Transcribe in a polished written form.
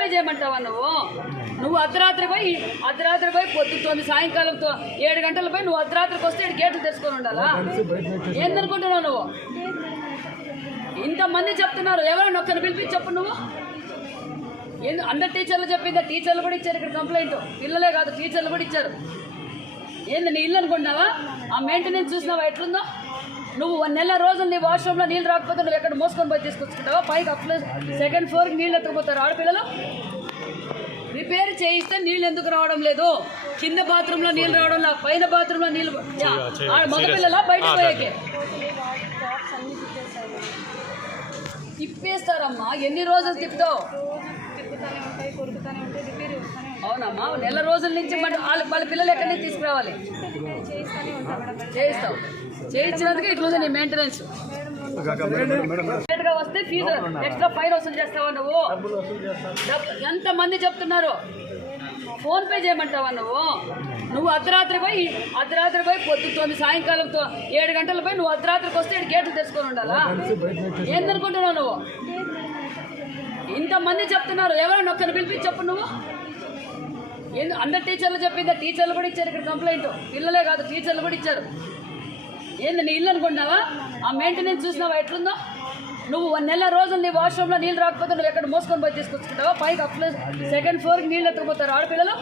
Pay చేయమంటావా నువ్వు అర్ధరాత్రి పోయి పొద్దుతోంది సాయంకాలంతో 7 గంటల పోయి నువ్వు అర్ధరాత్రికి వస్తే గేట్లు తెచ్చుకొని ఉండాలా? ఏందనుకుంటున్నావు నువ్వు? ఇంతమంది చెప్తున్నారు, ఎవరైనా ఒక్కరిని పిలిపించి చెప్పు నువ్వు. అందరు టీచర్లు చెప్పిందా? టీచర్లు కూడా ఇచ్చారు ఇక్కడ కంప్లైంట్. పిల్లలే కాదు, టీచర్లు కూడా ఇచ్చారు. ఏంది నీ ఇల్లు అనుకుంటున్నావా? ఆ మెయింటెనెన్స్ చూసినావా ఎట్లుందో? నువ్వు 1 నెల రోజులు నీ వాష్రూమ్లో నీళ్ళు రాకపోతే నువ్వు ఎక్కడ మోసుకొని పోయి తీసుకొచ్చుకుంటావా? పైకి సెకండ్ ఫ్లోర్కి నీళ్ళు ఎత్తుకుపోతారు ఆడపిల్లలు. రిపేర్ చేయిస్తే నీళ్ళు ఎందుకు రావడం లేదు? కింద బాత్రూంలో నీళ్ళు రావడం లేదు, పైన బాత్రూంలో నీళ్ళు. మగపిల్లలా బయటకు పోయాకే తిప్పేస్తారమ్మా. ఎన్ని రోజులు తిప్పుతావు? అవునమ్మా, నెల రోజుల నుంచి వాళ్ళ పిల్లలు ఎక్కడి నుంచి తీసుకురావాలి? చేయిస్తావు. చేయించినందుకే ఇట్లుంది నీ మెయింటెనెన్స్. లేట్గా వస్తే ఫీజు ఎక్స్ట్రా ఫైన్ వసూలు చేస్తావా నువ్వు? ఎంతమంది చెప్తున్నారు, ఫోన్ పే చేయమంటావా నువ్వు అర్ధరాత్రి పోయి పొద్దుతోంది సాయంకాలంతో 7 గంటల పోయి నువ్వు అర్ధరాత్రికి వస్తే గేట్లు తెచ్చుకొని ఉండాలా? ఏందనుకుంటున్నావు నువ్వు? ఇంతమంది చెప్తున్నారు, ఎవరైనా ఒక్కరిని పిలిపించి చెప్పు నువ్వు. అందరు టీచర్లు చెప్పిందా? టీచర్లు కూడా ఇచ్చారు ఇక్కడ కంప్లైంట్. పిల్లలే కాదు, టీచర్లు కూడా ఇచ్చారు. ఏంది నీ ఇల్లు అనుకుంటున్నావా? ఆ మెయింటెనెన్స్ చూసినావా ఎట్లుందో? నువ్వు 1 నెల రోజులు నీ వాష్రూమ్లో నీళ్ళు రాకపోతే నువ్వు ఎక్కడ మోసుకొని పోయి తీసుకొచ్చుకుంటావా? పైకి సెకండ్ ఫ్లోర్కి నీళ్ళు ఎత్తుకుపోతారు ఆడపిల్లలు.